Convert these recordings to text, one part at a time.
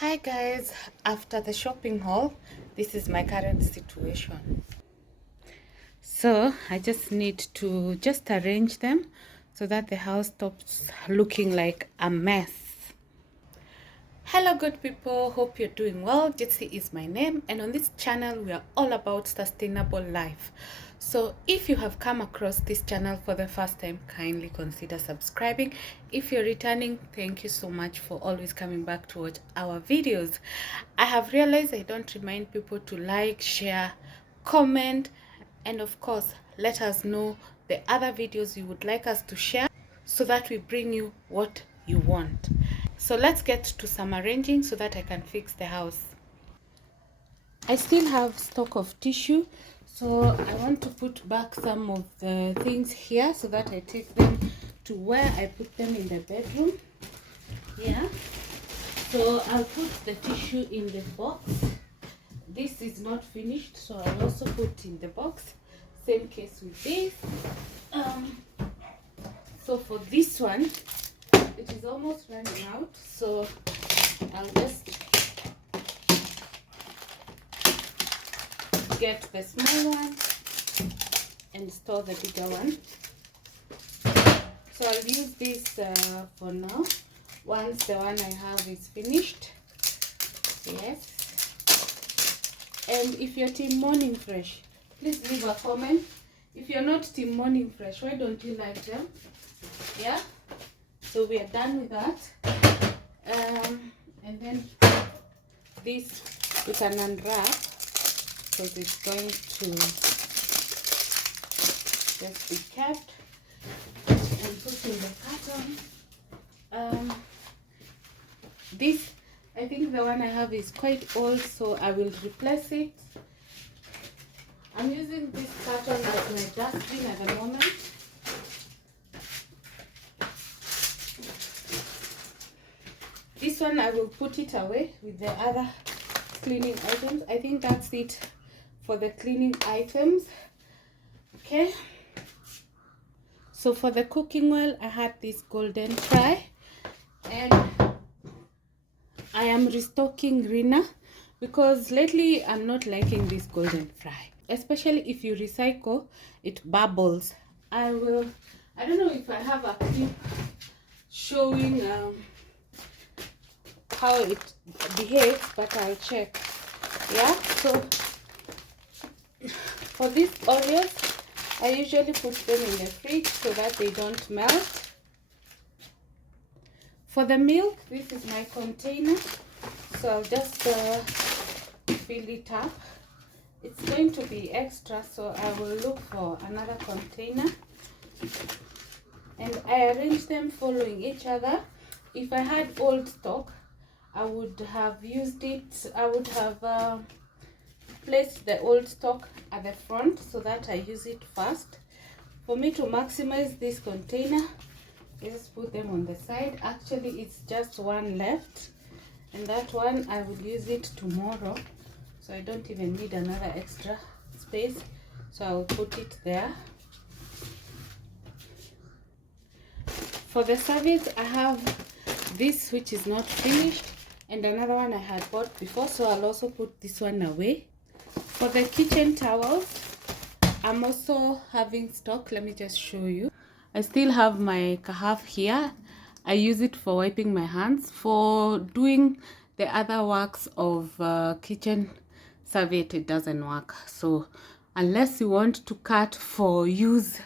Hi guys, after the shopping haul, this is my current situation. So I just need to just arrange them so that the house stops looking like a mess. Hello good people, hope you're doing well. Jest is my name, and on this channel we are all about sustainable life. So if you have come across this channel for the first time, kindly consider subscribing. If you're returning, thank you so much for always coming back to watch our videos. I have realized I don't remind people to like, share, comment, and of course let us know the other videos you would like us to share so that we bring you what you want. So let's get to some arranging so that I can fix the house. I still have stock of tissue, so I want to put back some of the things here so that I take them to where I put them in the bedroom. Yeah, so I'll put the tissue in the box. This is not finished, so I'll also put in the box. Same case with this. So for this one, it is almost running out, so I'll just get the small one and store the bigger one. So I'll use this for now once the one I have is finished. Yes. And if you're team morning fresh, please leave a comment. If you're not team morning fresh, why don't you like them? Yeah, so we are done with that. And then this we can unwrap because it's going to just be kept and put in the carton. This, I think the one I have is quite old, so I will replace it. I'm using this carton as my dustbin at the moment. This one I will put it away with the other cleaning items. I think that's it for the cleaning items. Okay, so for the cooking oil, I had this golden fry, and I am restocking Rina because lately I'm not liking this golden fry, especially if you recycle it bubbles. I don't know if I have a clip showing how it behaves, but I'll check. Yeah, so for these Oreos, I usually put them in the fridge so that they don't melt. For the milk, this is my container, so I'll just fill it up. It's going to be extra, so I will look for another container, and I arrange them following each other. If I had old stock, I would have used it. I would have placed the old stock at the front so that I use it first. For me to maximize this container, I just put them on the side. Actually, it's just one left, and that one I will use it tomorrow, so I don't even need another extra space, so I'll put it there. For the service, I have this which is not finished and another one I had bought before, so I'll also put this one away. For the kitchen towels, I'm also having stock. Let me just show you. I still have my kahaf here. I use it for wiping my hands. For doing the other works of kitchen serviette, it doesn't work. So unless you want to cut for use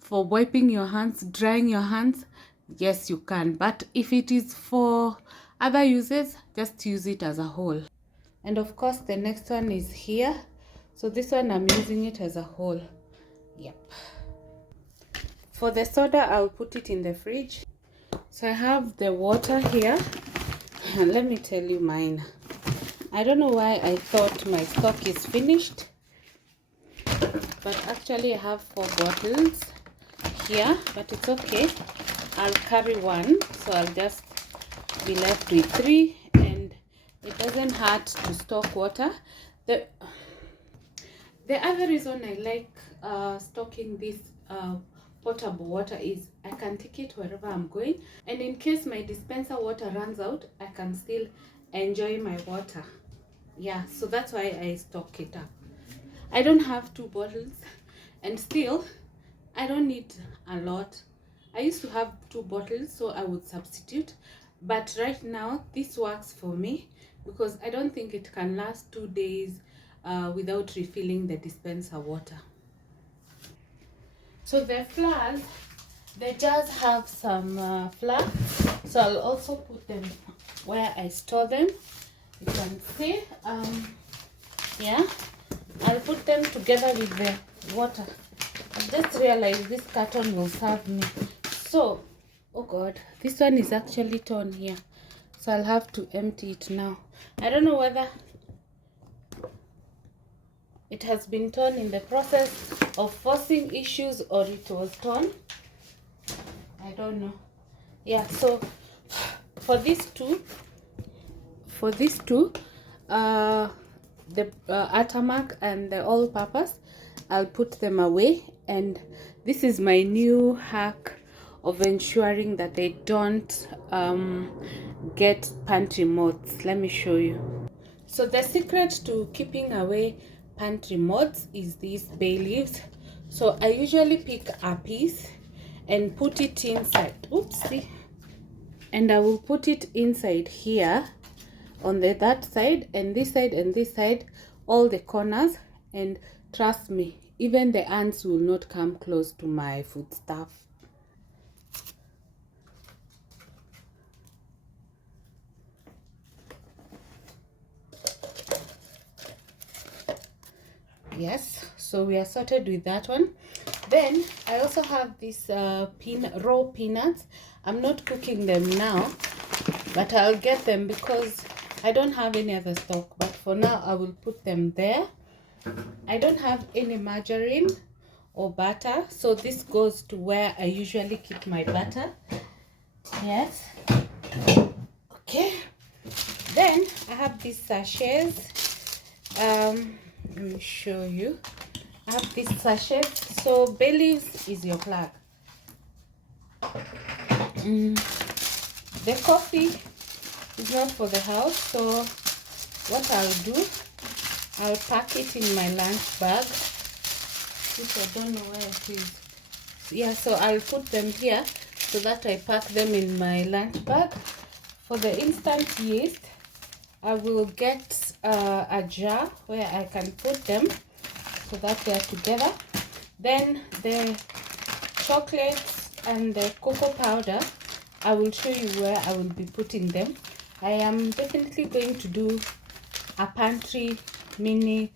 for wiping your hands, drying your hands, yes you can, but if it is for other uses, just use it as a whole. And of course the next one is here, so this one I'm using it as a whole. Yep. For the soda, I'll put it in the fridge. So I have the water here, and let me tell you mine. I don't know why I thought my stock is finished, but actually I have 4 bottles here, but it's okay. I'll carry one, so I'll just be left with 3, and it doesn't hurt to stock water. The other reason I like stocking this potable water is I can take it wherever I'm going, and in case my dispenser water runs out, I can still enjoy my water. Yeah, so that's why I stock it up. I don't have 2 bottles, and still I don't need a lot. I used to have 2 bottles, so I would substitute, but right now this works for me because I don't think it can last 2 days without refilling the dispenser water. So the flowers, the jars have some flour, so I'll also put them where I store them. You can see, yeah, I'll put them together with the water. I just realized this carton will serve me. So, oh god, this one is actually torn here, so I'll have to empty it now. I don't know whether it has been torn in the process of forcing issues or it was torn. I don't know. Yeah, so for these two, the Atamak and the all-purpose, I'll put them away. And this is my new hack of ensuring that they don't get pantry moths. Let me show you. So the secret to keeping away pantry moths is these bay leaves. So I usually pick a piece and put it inside. Oopsie. And I will put it inside here on that side and this side, all the corners, and trust me, even the ants will not come close to my food stuff. Yes, so we are sorted with that one. Then I also have this raw peanuts. I'm not cooking them now, but I'll get them because I don't have any other stock, but for now I will put them there. I don't have any margarine or butter, so this goes to where I usually keep my butter. Yes. Okay. Then I have these sachets. Let me show you. I have these sachets. So bay leaves is your plug. The coffee is not for the house, so what I'll do, I'll pack it in my lunch bag, which I don't know where it is. Yeah, so I'll put them here so that I pack them in my lunch bag. For the instant yeast, I will get a jar where I can put them so that they are together. Then the chocolates and the cocoa powder, I will show you where I will be putting them. I am definitely going to do a pantry mini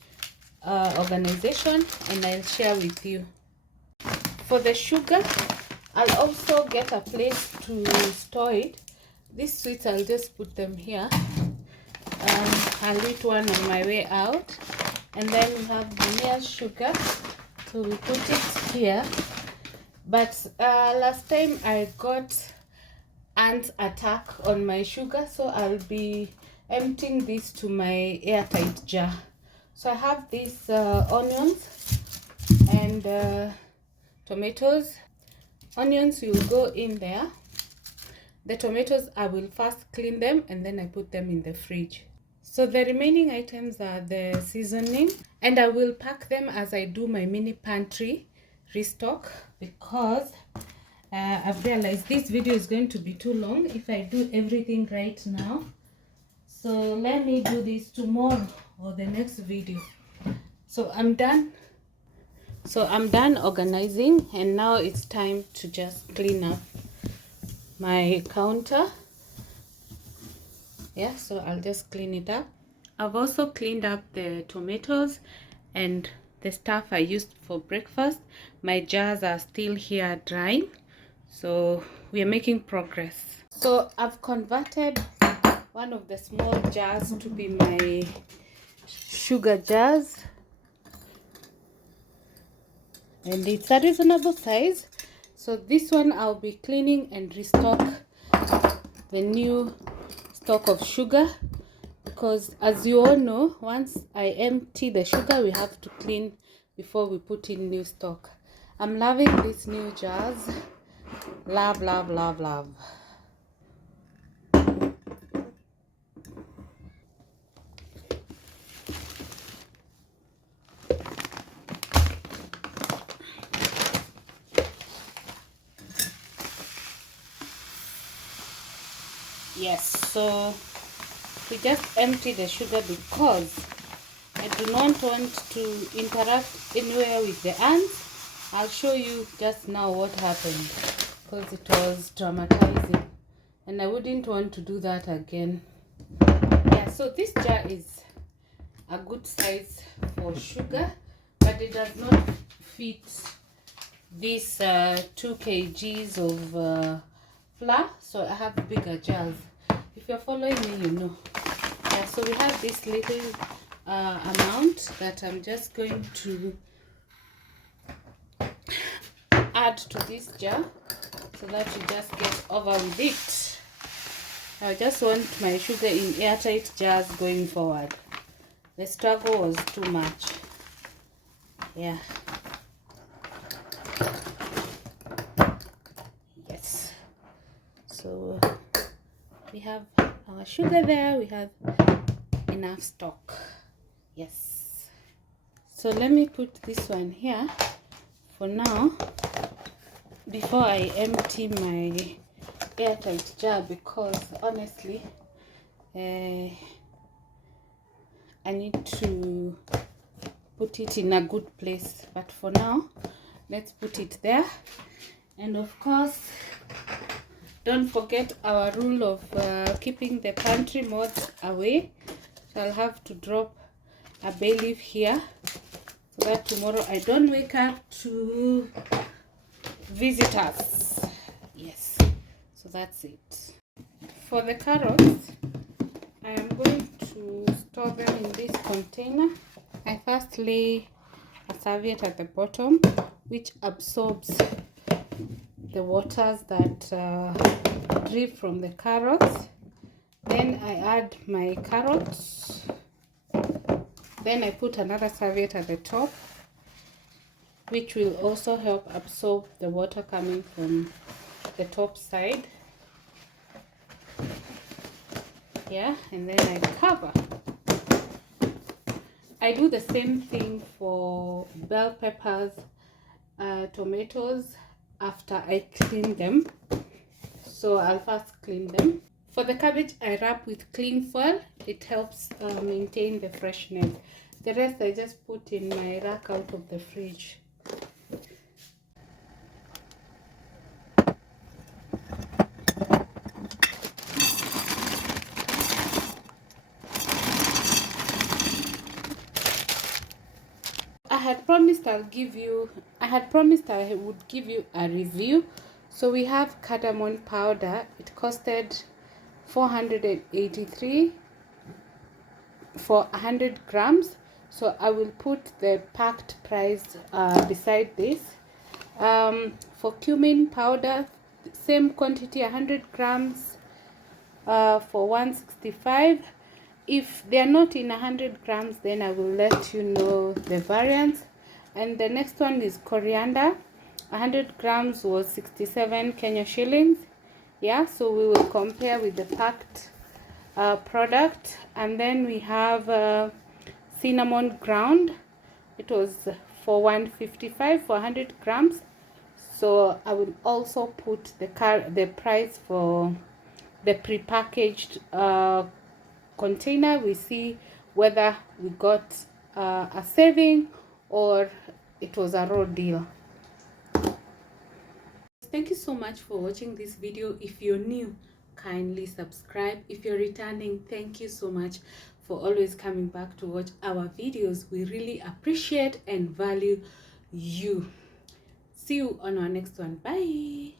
organization, and I'll share with you. For the sugar, I'll also get a place to store it. These sweets, I'll just put them here. I'll eat one on my way out. And then we have vanilla sugar, so we put it here. But last time I got ant attack on my sugar, so I'll be emptying this to my airtight jar. So I have these onions and tomatoes. Onions will go in there. The tomatoes, I will first clean them and then I put them in the fridge. So the remaining items are the seasoning, and I will pack them as I do my mini pantry restock, because I've realized this video is going to be too long if I do everything right now. So let me do this tomorrow or the next video. So I'm done. Organizing, and now it's time to just clean up my counter. Yeah, so I'll just clean it up. I've also cleaned up the tomatoes and the stuff I used for breakfast. My jars are still here drying, so we are making progress. So I've converted one of the small jars to be my sugar jars, and it's a reasonable size. So this one I'll be cleaning and restock the new stock of sugar, because as you all know, once I empty the sugar, we have to clean before we put in new stock. I'm loving these new jars. Love, love, love, love. So we just empty the sugar because I do not want to interact anywhere with the ants. I'll show you just now what happened because it was traumatizing and I wouldn't want to do that again. Yeah, so this jar is a good size for sugar, but it does not fit these 2 kgs of flour, so I have bigger jars. If you're following me, you know. Yeah, so we have this little amount that I'm just going to add to this jar so that you just get over with it. I just want my sugar in airtight jars going forward. The struggle was too much. Yeah. Yes. So we have our sugar there. We have enough stock. Yes. So let me put this one here for now before I empty my airtight jar, because honestly I need to put it in a good place. But for now, let's put it there. And of course, don't forget our rule of keeping the pantry moths away. So I'll have to drop a bay leaf here so that tomorrow I don't wake up to visitors. Yes, so that's it. For the carrots, I am going to store them in this container. I first lay a serviette at the bottom which absorbs the waters that drip from the carrots. Then I add my carrots. Then I put another serviette at the top which will also help absorb the water coming from the top side. Yeah, and then I cover. I do the same thing for bell peppers, tomatoes after I clean them. So I'll first clean them. For the cabbage, I wrap with cling foil. It helps maintain the freshness. The rest I just put in my rack out of the fridge. I had promised I would give you a review. So we have cardamom powder. It costed 483 for 100 grams. So I will put the packed price beside this. For cumin powder, same quantity, 100 grams for 165. If they are not in 100 grams, then I will let you know the variance. And the next one is coriander. 100 grams was 67 Kenya shillings. Yeah, so we will compare with the packed product. And then we have cinnamon ground. It was for 155 for 100 grams. So I will also put the price for the prepackaged container. We see whether we got a saving or it was a raw deal. Thank you so much for watching this video. If you're new, kindly subscribe. If you're returning, thank you so much for always coming back to watch our videos. We really appreciate and value you. See you on our next one. Bye.